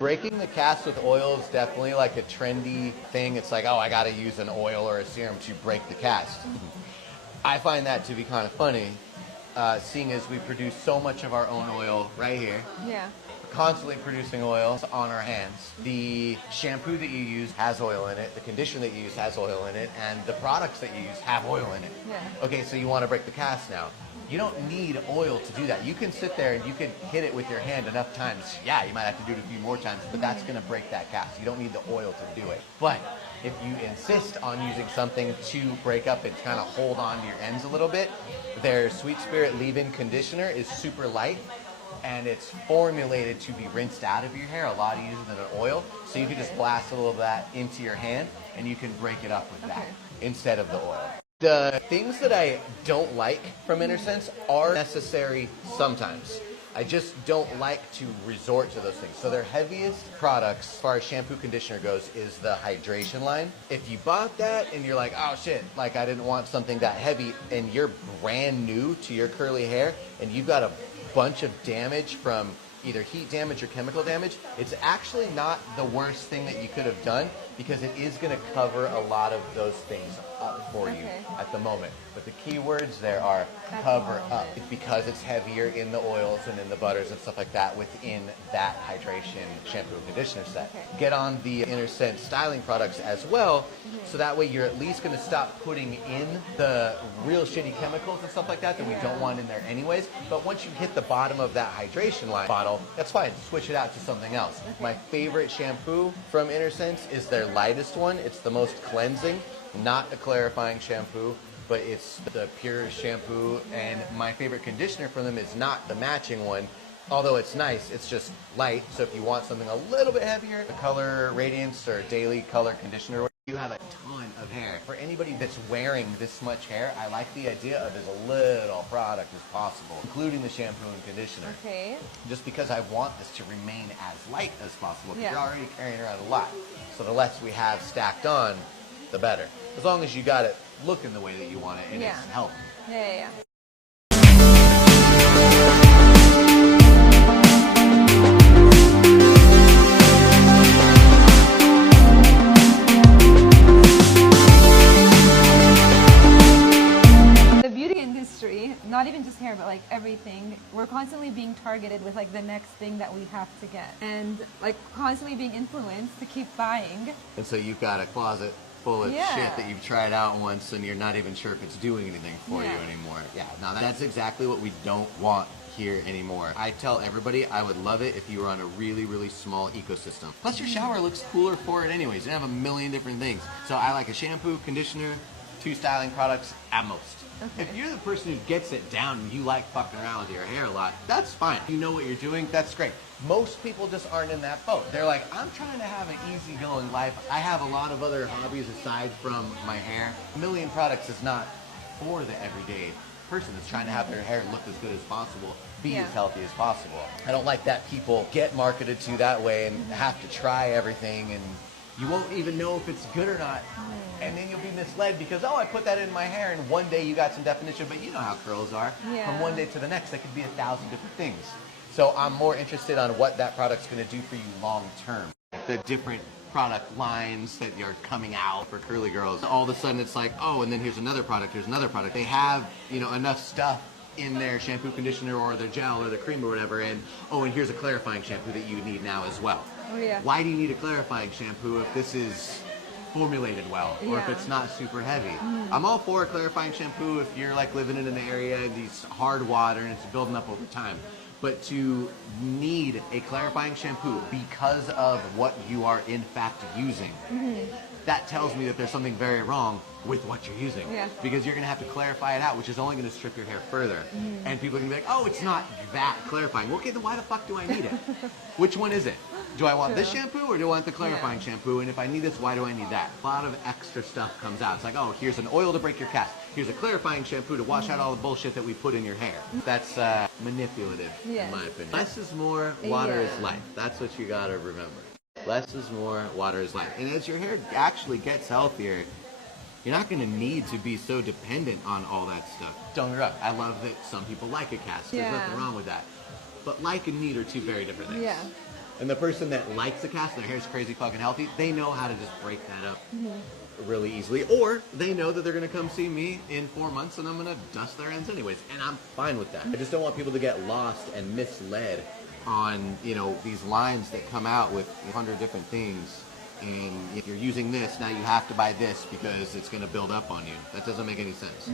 Breaking the cast with oil is definitely like a trendy thing. It's like, oh, I got to use an oil or a serum to break the cast. I find that to be kind of funny, seeing as we produce so much of our own oil right here. Yeah. Constantly producing oils on our hands. The shampoo that you use has oil in it, the conditioner that you use has oil in it, and the products that you use have oil in it. Yeah. Okay, so you want to break the cast now. You don't need oil to do that. You can sit there and you can hit it with your hand enough times. Yeah, you might have to do it a few more times, but that's going to break that cast. You don't need the oil to do it. But if you insist on using something to break up and kind of hold on to your ends a little bit, their Sweet Spirit leave-in conditioner is super light, and it's formulated to be rinsed out of your hair a lot easier than an oil. So you can just blast a little of that into your hand and you can break it up with that instead of the oil. The things that I don't like from InnerSense are necessary sometimes. I just don't like to resort to those things. So their heaviest products, as far as shampoo conditioner goes, is the hydration line. If you bought that and you're like, oh shit, like I didn't want something that heavy, and you're brand new to your curly hair and you've got a bunch of damage from either heat damage or chemical damage, it's actually not the worst thing that you could have done, because it is going to cover a lot of those things up for you at the moment. But the key words there are cover up, because it's heavier in the oils and in the butters and stuff like that within that hydration shampoo and conditioner set. Get on the InnerSense styling products as well, so that way you're at least going to stop putting in the real shitty chemicals and stuff like that we don't want in there anyways. But once you hit the bottom of that hydration line bottle, that's fine. Switch it out to something else. My favorite shampoo from InnerSense is their lightest one. It's the most cleansing, not a clarifying shampoo, but it's the pure shampoo. And my favorite conditioner from them is not the matching one, although it's nice. It's just light. So if you want something a little bit heavier, the Color Radiance or Daily Color Conditioner, you have a ton of hair. For anybody that's wearing this much hair, I like the idea of as little product as possible, including the shampoo and conditioner. Okay. Just because I want this to remain as light as possible. You're already carrying around a lot. So the less we have stacked on, the better. As long as you got it looking the way that you want it and it's healthy. Yeah. Not even just hair, but like everything, we're constantly being targeted with like the next thing that we have to get, and like constantly being influenced to keep buying. And so you've got a closet full of shit that you've tried out once and you're not even sure if it's doing anything for you anymore. Yeah, now that's exactly what we don't want here anymore. I tell everybody I would love it if you were on a really, really small ecosystem. Plus your shower looks cooler for it anyways. You have a million different things. So I like a shampoo, conditioner, 2 styling products at most. If you're the person who gets it down and you like fucking around with your hair a lot, that's fine. You know what you're doing, that's great. Most people just aren't in that boat. They're like, I'm trying to have an easygoing life. I have a lot of other hobbies aside from my hair. A million products is not for the everyday person that's trying to have their hair look as good as possible, be as healthy as possible. I don't like that people get marketed to that way and have to try everything, and you won't even know if it's good or not. And then you'll be misled because, oh, I put that in my hair and one day you got some definition, but you know how curls are. From one day to the next, they could be 1,000 different things. So I'm more interested on what that product's going to do for you long term. The different product lines that are coming out for curly girls. All of a sudden it's like, oh, and then here's another product, here's another product. They have, you know, enough stuff in their shampoo, conditioner, or their gel or their cream or whatever, and oh, and here's a clarifying shampoo that you need now as well. Why do you need a clarifying shampoo if this is formulated well, or if it's not super heavy? I'm all for a clarifying shampoo if you're like living in an area and these hard water and it's building up over time. But to need a clarifying shampoo because of what you are in fact using, that tells me that there's something very wrong with what you're using. Because you're going to have to clarify it out, which is only going to strip your hair further. And people are going to be like, oh, it's not that clarifying. Well, okay, then why the fuck do I need it? Which one is it? Do I want this shampoo or do I want the clarifying shampoo? And if I need this, why do I need that? A lot of extra stuff comes out. It's like, oh, here's an oil to break your cast. Here's a clarifying shampoo to wash out all the bullshit that we put in your hair. That's manipulative, in my opinion. Less is more, water is life. That's what you gotta remember. Less is more, water is life. And as your hair actually gets healthier, you're not going to need to be so dependent on all that stuff. Don't get me wrong, I love that some people like a cast. There's nothing wrong with that. But like and need are two very different things. And the person that likes the cast, their hair's crazy fucking healthy, they know how to just break that up really easily. Or they know that they're going to come see me in 4 months and I'm going to dust their ends anyways. And I'm fine with that. I just don't want people to get lost and misled on, you know, these lines that come out with 100 different things. And if you're using this, now you have to buy this because it's going to build up on you. That doesn't make any sense.